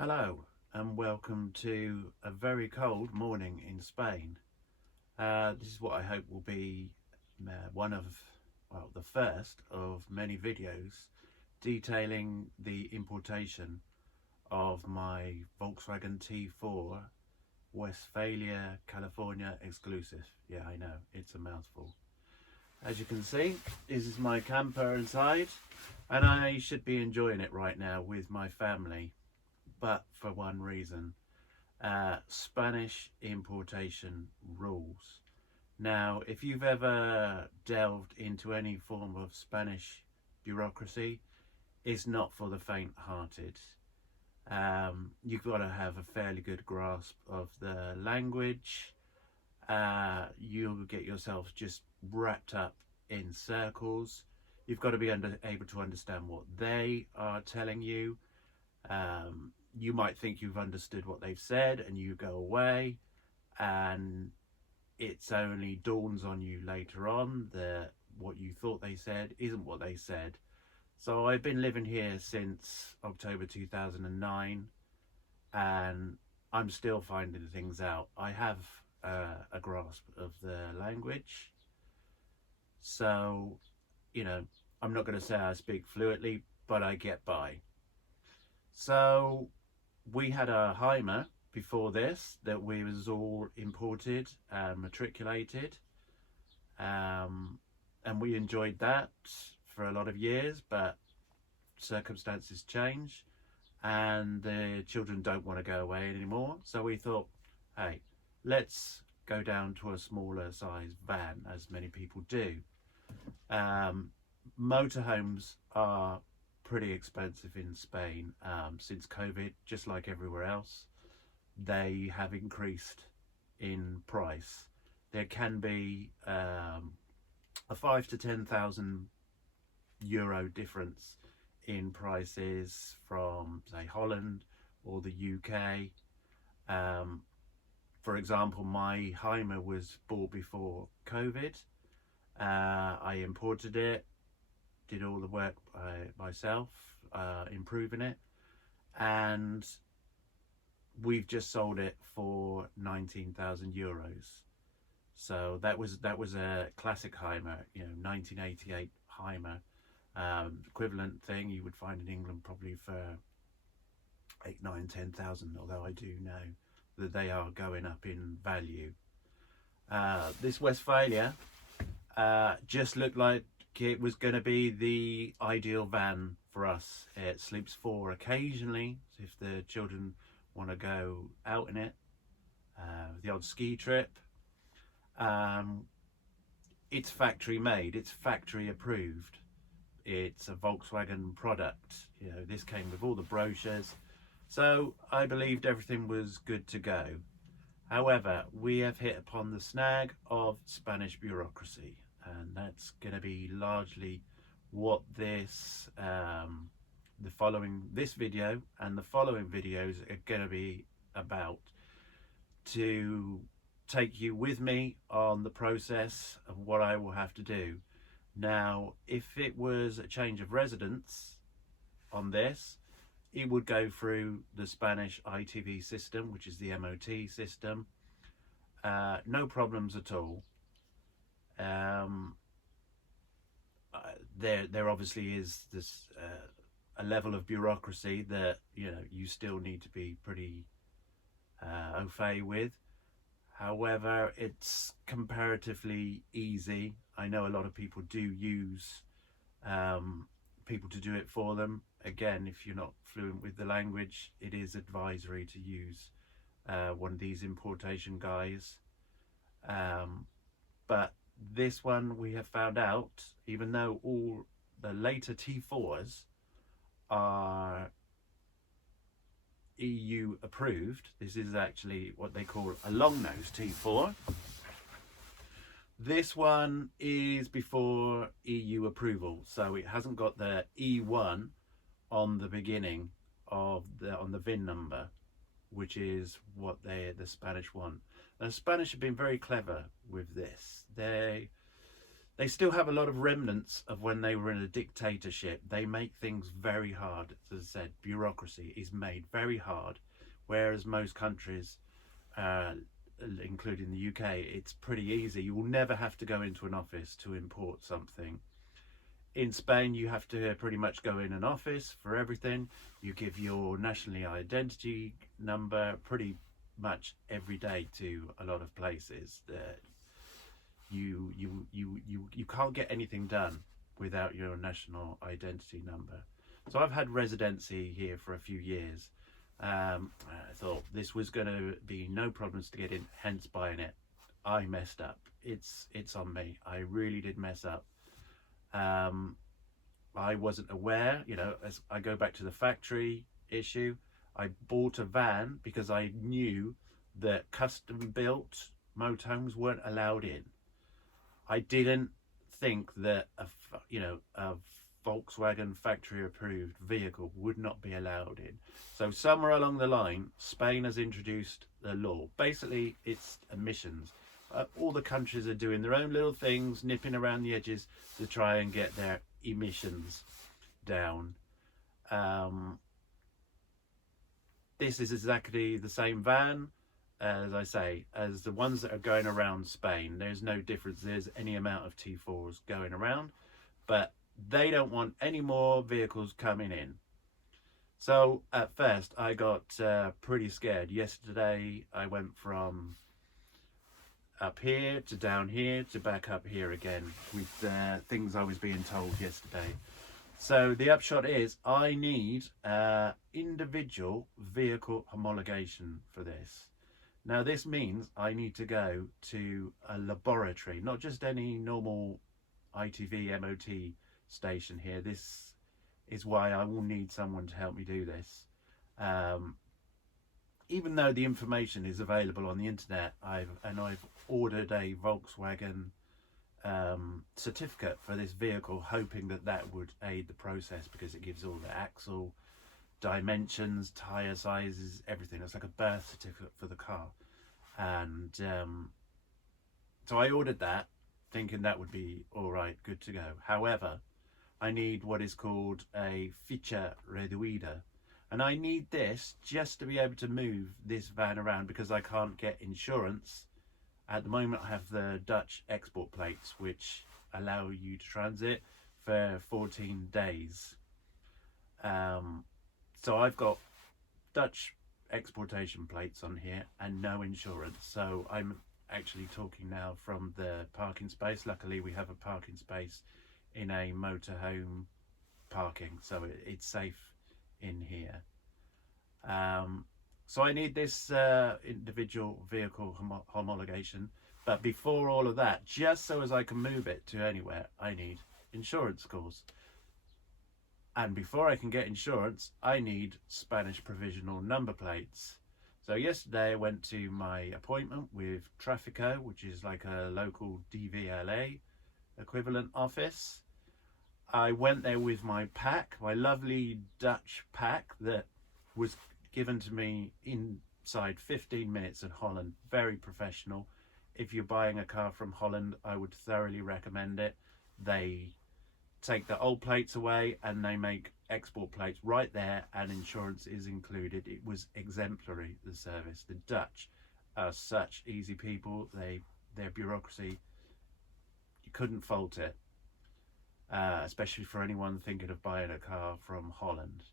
Hello and welcome to a very cold morning in Spain. This is what I hope will be the first of many videos detailing the importation of my Volkswagen T4 Westphalia California Exclusive. Yeah, I know, it's a mouthful. As you can see, this is my camper inside, and I should be enjoying it right now with my family. But for one reason, Spanish importation rules. Now, if you've ever delved into any form of Spanish bureaucracy, it's not for the faint-hearted. You've got to have a fairly good grasp of the language. You'll get yourself just wrapped up in circles. You've got to be able to understand what they are telling you. You might think you've understood what they've said and you go away, and it's only dawns on you later on that what you thought they said isn't what they said. So I've been living here since October 2009 and I'm still finding things out. I have a grasp of the language, so I'm not going to say I speak fluently, but I get by. So we had a Heimer before this that we was all imported and matriculated, and we enjoyed that for a lot of years, but circumstances change and the children don't want to go away anymore, so we thought, hey, let's go down to a smaller size van, as many people do. Motorhomes are pretty expensive in Spain. Since COVID, just like everywhere else, they have increased in price. There can be a 5 to 10,000 euro difference in prices from, say, Holland or the UK. For example, my Heimer was bought before COVID. I imported it, did all the work myself, improving it, and we've just sold it for 19,000 euros. So that was a classic Heimer, 1988 Heimer, equivalent thing you would find in England probably for 8, 9, 10,000. Although I do know that they are going up in value. This Westphalia just looked like it was going to be the ideal van for us. It sleeps 4 occasionally, so if the children want to go out in it, the odd ski trip. It's factory made, it's factory approved, it's a Volkswagen product. This came with all the brochures, so I believed everything was good to go. However, we have hit upon the snag of Spanish bureaucracy, and that's going to be largely what this video and the following videos are going to be about, to take you with me on the process of what I will have to do. Now, if it was a change of residence on this, it would go through the Spanish ITV system, which is the MOT system. No problems at all. There obviously is this a level of bureaucracy that you still need to be pretty au fait with. However, it's comparatively easy. I know a lot of people do use people to do it for them. Again, if you're not fluent with the language, it is advisory to use one of these importation guys. But this one, we have found out, even though all the later T4s are EU approved, this is actually what they call a long nose T4. This one is before EU approval, so it hasn't got the E1 on the beginning of on the VIN number, which is what the Spanish want. The Spanish have been very clever with this. They they still have a lot of remnants of when they were in a dictatorship. They make things very hard. As I said, bureaucracy is made very hard, whereas most countries, including the UK, it's pretty easy. You will never have to go into an office to import something. In Spain, you have to pretty much go in an office for everything. You give your national identity number pretty much every day to a lot of places. You can't get anything done without your national identity number. So I've had residency here for a few years. I thought this was going to be no problems to get in, hence buying it. I messed up. It's on me. I really did mess up. I wasn't aware, as I go back to the factory issue, I bought a van because I knew that custom built motorhomes weren't allowed in. I didn't think that a Volkswagen factory approved vehicle would not be allowed in. So somewhere along the line, Spain has introduced a law. Basically, it's emissions. All the countries are doing their own little things, nipping around the edges to try and get their emissions down. This is exactly the same van, as I say, as the ones that are going around Spain. There's no difference. There's any amount of T4s going around, but they don't want any more vehicles coming in. So at first I got pretty scared. Yesterday I went from up here to down here to back up here again with things I was being told yesterday. So the upshot is I need individual vehicle homologation for this. Now this means I need to go to a laboratory, not just any normal ITV MOT station here. This is why I will need someone to help me do this. Even though the information is available on the internet, I've ordered a Volkswagen certificate for this vehicle, hoping that would aid the process, because it gives all the axle dimensions, tire sizes, everything. It's like a birth certificate for the car. And so I ordered that thinking that would be all right, good to go. However, I need what is called a ficha reduida, and I need this just to be able to move this van around, because I can't get insurance. At the moment I have the Dutch export plates, which allow you to transit for 14 days. So I've got Dutch exportation plates on here and no insurance. So I'm actually talking now from the parking space. Luckily we have a parking space in a motorhome parking, so it's safe in here. So I need this individual vehicle homologation, but before all of that, just so as I can move it to anywhere, I need insurance, of course. And before I can get insurance, I need Spanish provisional number plates. So yesterday I went to my appointment with Trafico, which is like a local DVLA equivalent office. I went there with my pack, my lovely Dutch pack that was given to me inside 15 minutes in Holland. Very professional. If you're buying a car from Holland, I would thoroughly recommend it. They take the old plates away and they make export plates right there, and insurance is included. It was exemplary, the service. The Dutch are such easy people. Their bureaucracy, you couldn't fault it, especially for anyone thinking of buying a car from Holland.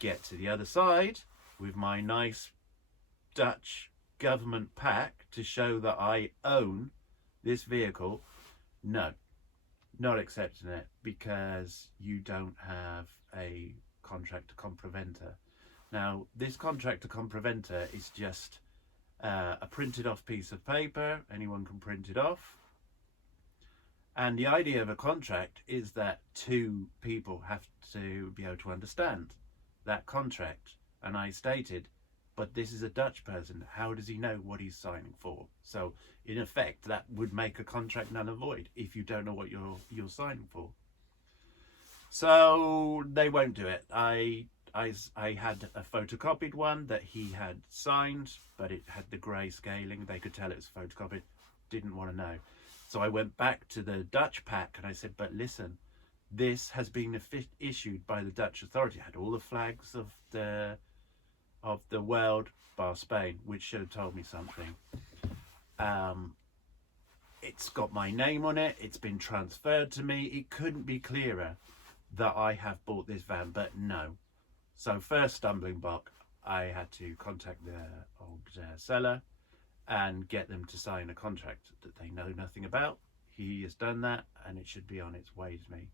Get to the other side with my nice Dutch government pack to show that I own this vehicle. No, not accepting it, because you don't have a contractor compraventa. Now this contractor compraventa is just a printed off piece of paper. Anyone can print it off, and the idea of a contract is that two people have to be able to understand that contract. And I stated, but this is a Dutch person, how does he know what he's signing for? So in effect that would make a contract null and void if you don't know what you're signing for. So they won't do it. I had a photocopied one that he had signed, but it had the grey scaling. They could tell it was photocopied. Didn't want to know. So I went back to the Dutch pack and I said, but listen, this has been issued by the Dutch authority. It had all the flags of the world bar Spain, which should have told me something. It's got my name on it. It's been transferred to me. It couldn't be clearer that I have bought this van, but no. So first stumbling block, I had to contact the old seller and get them to sign a contract that they know nothing about. He has done that and it should be on its way to me.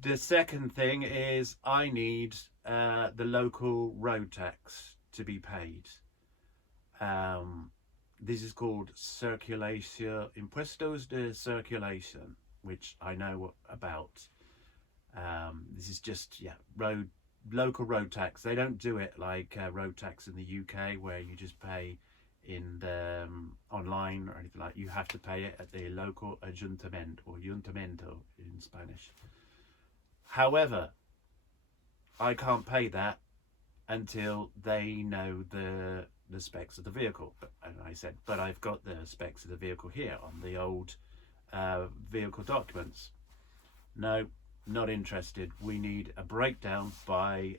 The second thing is I need the local road tax to be paid. This is called circulation, impuestos de circulation, which I know about. This is just, local road tax. They don't do it like road tax in the UK, where you just pay in the online or anything like that. You have to pay it at the local ayuntamiento, or ayuntamiento in Spanish. However, I can't pay that until they know the specs of the vehicle. And I said, but I've got the specs of the vehicle here on the old vehicle documents. No, not interested. We need a breakdown by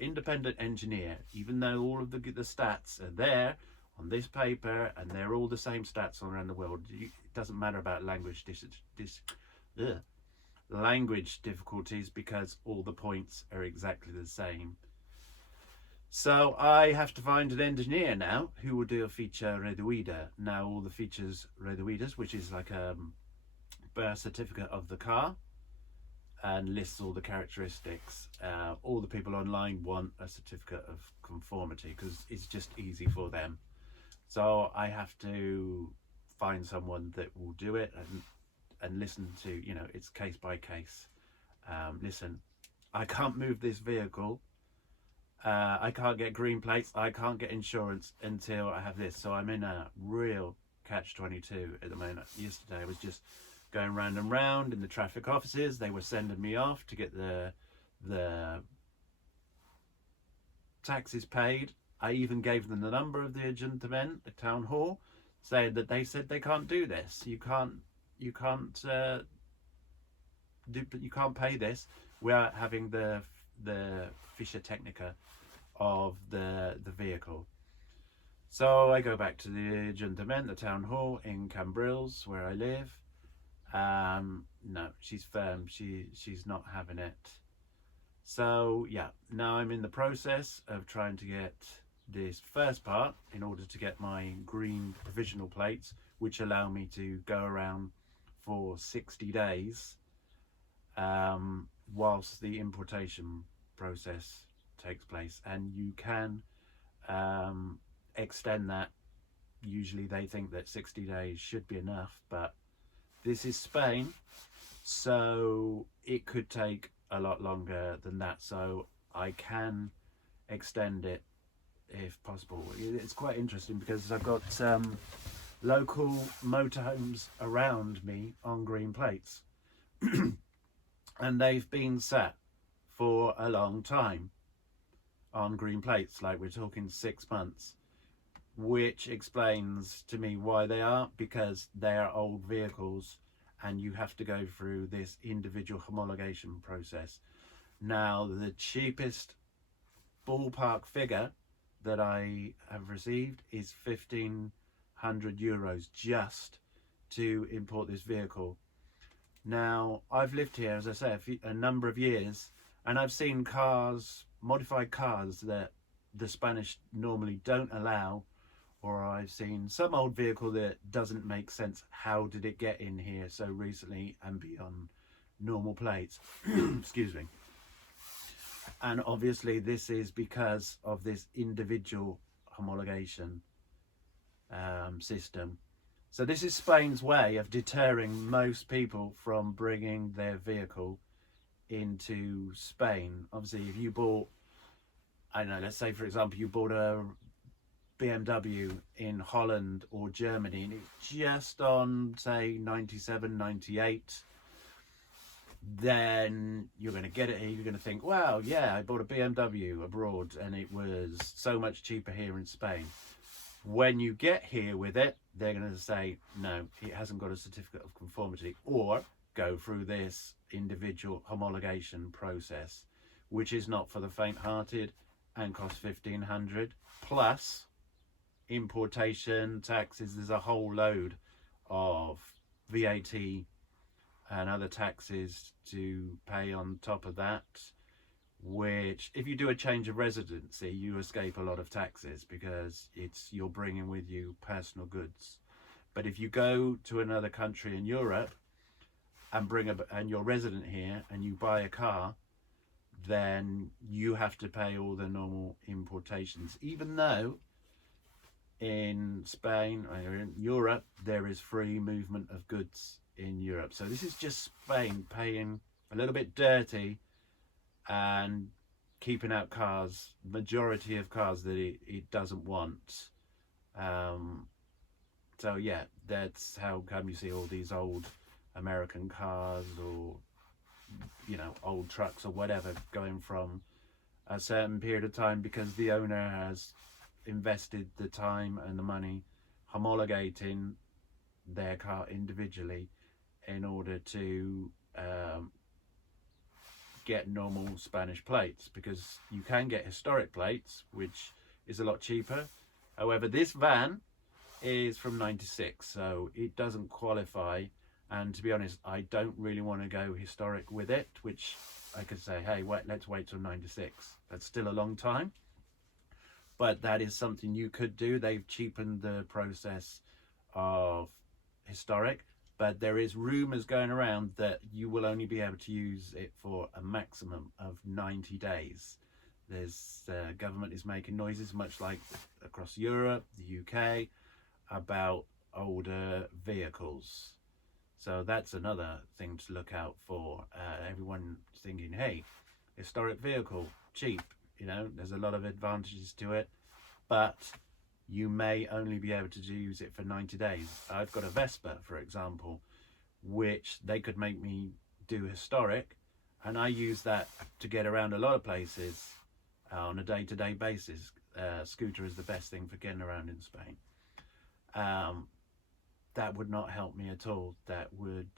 independent engineer, even though all of the stats are there on this paper and they're all the same stats all around the world. It doesn't matter about language language difficulties, because all the points are exactly the same. So I have to find an engineer now who will do a feature reduida. Now all the features reduidas, which is like a birth certificate of the car and lists all the characteristics. All the people online want a certificate of conformity because it's just easy for them. So I have to find someone that will do it and listen to, it's case by case. Listen, I can't move this vehicle. I can't get green plates. I can't get insurance until I have this. So I'm in a real catch-22 at the moment. Yesterday I was just going round and round in the traffic offices. They were sending me off to get the taxes paid. I even gave them the number of the ayuntamiento, the town hall, saying that they said they can't do this. You can't pay this. We are having the ficha technica of the vehicle. So I go back to the ayuntamiento, the town hall in Cambrils, where I live. No, she's firm. She's not having it. So yeah, now I'm in the process of trying to get this first part in order to get my green provisional plates, which allow me to go around for 60 days whilst the importation process takes place. And you can extend that. Usually they think that 60 days should be enough, but this is Spain, so it could take a lot longer than that. So I can extend it if possible. It's quite interesting because I've got local motorhomes around me on green plates and they've been sat for a long time on green plates, like we're talking 6 months, which explains to me why they are, because they are old vehicles and you have to go through this individual homologation process. Now the cheapest ballpark figure that I have received is 1,500 euros just to import this vehicle. Now I've lived here, as I say, a number of years, and I've seen cars, modified cars, that the Spanish normally don't allow, or I've seen some old vehicle that doesn't make sense. How did it get in here so recently and be on normal plates? Excuse me. And obviously this is because of this individual homologation system. So this is Spain's way of deterring most people from bringing their vehicle into Spain. Obviously, if you bought, I don't know, let's say for example you bought a BMW in Holland or Germany and it's just on, say, 97, 98, then you're going to get it here. You're going to think, wow, yeah, I bought a BMW abroad and it was so much cheaper here in Spain. When you get here with it, they're going to say, no, it hasn't got a certificate of conformity, or go through this individual homologation process, which is not for the faint-hearted and costs $1,500 plus importation taxes. There's a whole load of VAT and other taxes to pay on top of that, which if you do a change of residency, you escape a lot of taxes because you're bringing with you personal goods. But if you go to another country in Europe and and you're resident here and you buy a car, then you have to pay all the normal importations, even though in Spain or in Europe there is free movement of goods in Europe. So this is just Spain paying a little bit dirty and keeping out cars, majority of cars that it doesn't want. So yeah, that's how come you see all these old American cars, or you know, old trucks or whatever, going from a certain period of time because the owner has invested the time and the money homologating their car individually in order to get normal Spanish plates, because you can get historic plates, which is a lot cheaper. However, this van is from '96, so it doesn't qualify, and to be honest, I don't really want to go historic with it, which I could say, hey, let's wait till '96. That's still a long time, but that is something you could do. They've cheapened the process of historic, but there is rumours going around that you will only be able to use it for a maximum of 90 days. There's government is making noises, much like across Europe, the UK, about older vehicles. So that's another thing to look out for. Everyone thinking, hey, historic vehicle, cheap, you know, there's a lot of advantages to it, but you may only be able to use it for 90 days. I've got a Vespa, for example, which they could make me do historic, and I use that to get around a lot of places on a day-to-day basis. Scooter is the best thing for getting around in Spain. That would not help me at all. That would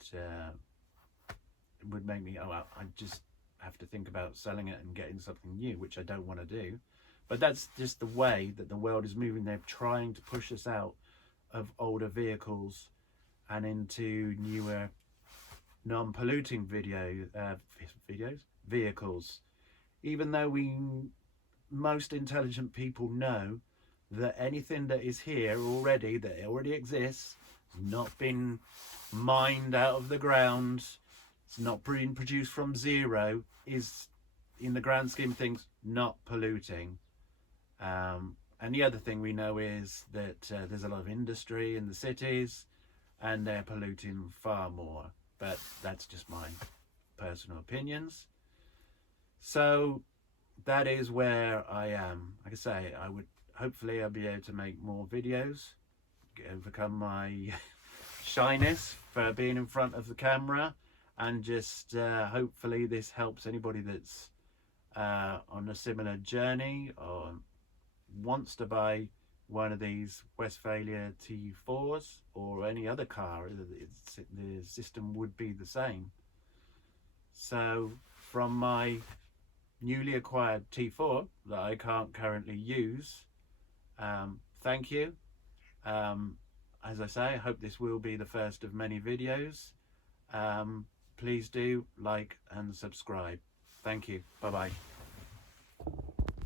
make me, I just have to think about selling it and getting something new, which I don't want to do. But that's just the way that the world is moving. They're trying to push us out of older vehicles and into newer, non-polluting vehicles. Even though most intelligent people know that anything that is here already, that already exists, has not been mined out of the ground, it's not being produced from zero, is, in the grand scheme of things, not polluting. And the other thing we know is that there's a lot of industry in the cities and they're polluting far more, but that's just my personal opinions. So that is where I am. Like I say, hopefully I'll be able to make more videos, overcome my shyness for being in front of the camera, and just hopefully this helps anybody that's on a similar journey or wants to buy one of these Westfalia T4s or any other car. The system would be the same. So from my newly acquired T4 that I can't currently use, thank you. As I say, I hope this will be the first of many videos. Please do like and subscribe. Thank you. Bye bye.